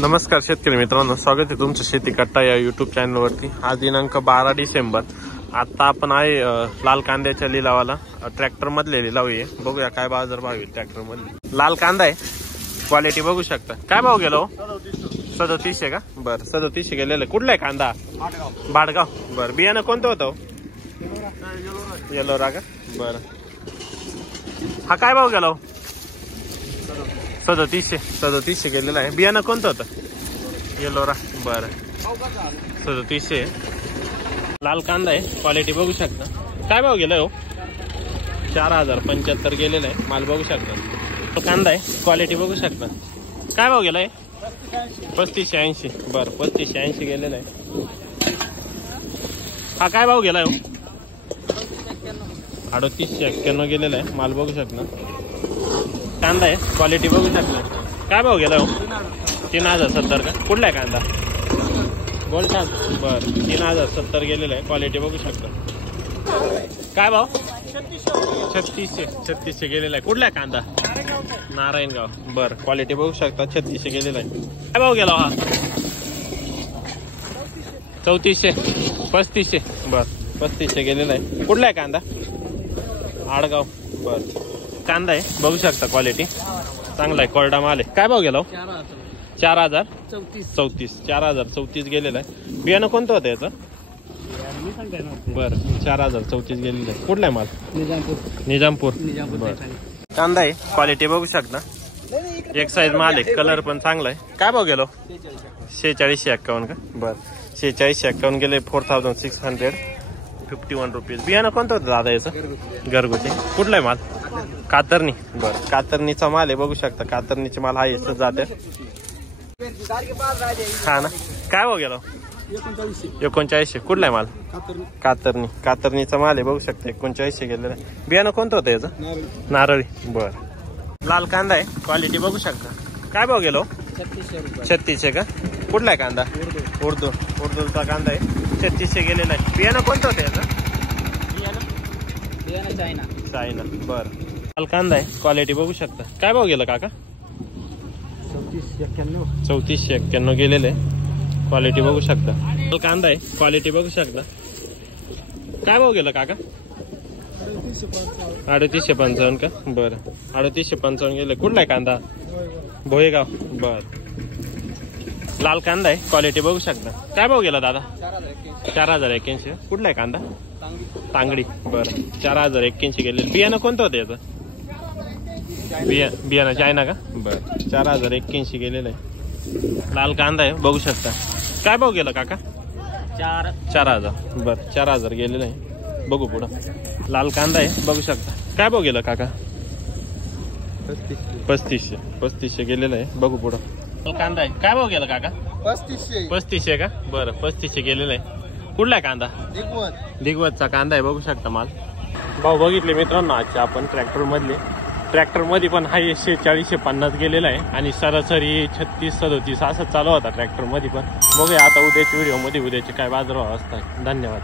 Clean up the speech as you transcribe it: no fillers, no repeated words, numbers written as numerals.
नमस्कार शेतकरी मित्रांनो, स्वागत आहे तुमचं शेती कट्टा या यूट्यूब चॅनलवरती। आज दिनांक 12 डिसेंबर। आता आपण आहे लाल कांद्याच्या लिलावाला ट्रॅक्टर मधले लिलाव आहे। बघूया काय बाजार भाव आहे ट्रॅक्टर मधले। लाल कांदा आहे, क्वालिटी बघू शकता। काय भाव गेलो? 3700 का? बरं 3700 गेलेलं। कुठला आहे कांदा? बाडगाव। बरं बियाणं कोणतं होतं? येलोरा का? बरं हा काय भाव गेलो? 3700 गेलेला आहे। बियाणं कोणतं होतं? येलोरा। बरं 3700 लाल कांदा आहे, क्वालिटी बघू शकता। काय भाव गेलाय हो? 4075 गेलेला आहे। माल बघू शकता। कांदा आहे, क्वालिटी बघू शकता। काय भाव गेलाय? 3580। बरं 3580 गेलेला आहे। हा काय भाव गेलाय हो? 3891 गेलेला आहे। माल बघू शकता। कांदा आहे, क्वालिटी बघू शकता। काय भाव गेला हो? 3070 का? कुठला आहे कांदा? गोल्डन। बरं 3070 गेलेला आहे। क्वालिटी बघू शकता। काय भाव? 3600 गेलेला आहे। कुठला आहे कांदा? नारायणगाव। बरं क्वालिटी बघू शकता। 3600 गेलेला आहे। काय भाव गेला हा? 3400 3500। बरं 3500 गेलेला आहे। कुठला आहे कांदा? आडगाव। बरं कांदा आहे, बघू शकता। क्वालिटी चांगला आहे, कोरडा माल आहे। काय भाव गेला? 4034 4034 गेलेला आहे। बियाणं कोणतं होतं याचं? बरं 4034 गेलेलं आहे। कुठला आहे माल? निजामपूर। कांदा आहे, क्वालिटी बघू शकता। एक साईज माल आहे, कलर पण चांगला आहे। काय भाव गेलो? 4651 का? बरं 4651 गेले। 4651 रुपीज। बियाणं कोणतं होतं दादा याचं? घरगुती। कुठला आहे माल? कातरणी। बरं कातरणीचा माल आहे, बघू शकता। कातरणीचे माल हा येतच जाते। हा ना। काय भाव गेलो? 3900। कुठला आहे माल? कातरणी। कातरणीचा माल आहे, बघू शकता। 3900 गेलेला आहे। बियाणं कोणतं होतं याचं? नारळी। बरं लाल कांदा आहे, क्वालिटी बघू शकता। काय भाव गेलो? 3600 का? कुठला आहे कांदा? उर्दूचा कांदा आहे। 3600 गेलेला आहे। बियाणं कोणतं होतं याचं? चायना। बरं लाल कांदा आहे, क्वालिटी बघू शकता। काय भाव गेलं काका? 3491 गेलेले आहे। क्वालिटी बघू शकता। लाल कांदा आहे, क्वालिटी बघू शकता। काय भाव गेलं काका? 3855 का? बरं 3855 गेले। कुठला आहे कांदा? भोयेगाव। बरं लाल कांदा आहे, क्वालिटी बघू शकता। काय भाव गेला दादा? 4081। कुठला आहे कांदा? तांगडी। बरं 4081 गेले। बियाणं कोणतं होतं याचं? बियाणं चायना का? बरं 4081 गेलेलं आहे। लाल कांदा आहे, बघू शकता। काय भाव गेला काका? 4000। बरं 4000 गेलेलं आहे। बघू पुढं। लाल कांदा आहे, बघू शकता। काय भाव गेला काका? 3500 गेलेलं आहे। बघू पुढं। लाल कांदा आहे, काय भाव गेला काका? 3500 का? बरं 3500 गेलेलं आहे। कुठला आहे कांदा? दिग्वतचा कांदा आहे, बघू शकता माल। भाव बघितले मित्रांनो आजचे आपण ट्रॅक्टर मध्ये पण हा 4650 गेलेला आहे आणि सरासरी 3637 असं चालू होता ट्रॅक्टर मध्ये पण। बघूया आता उद्याच्या व्हिडिओ मध्ये उद्याचे काय बाजारभाव असतात। धन्यवाद।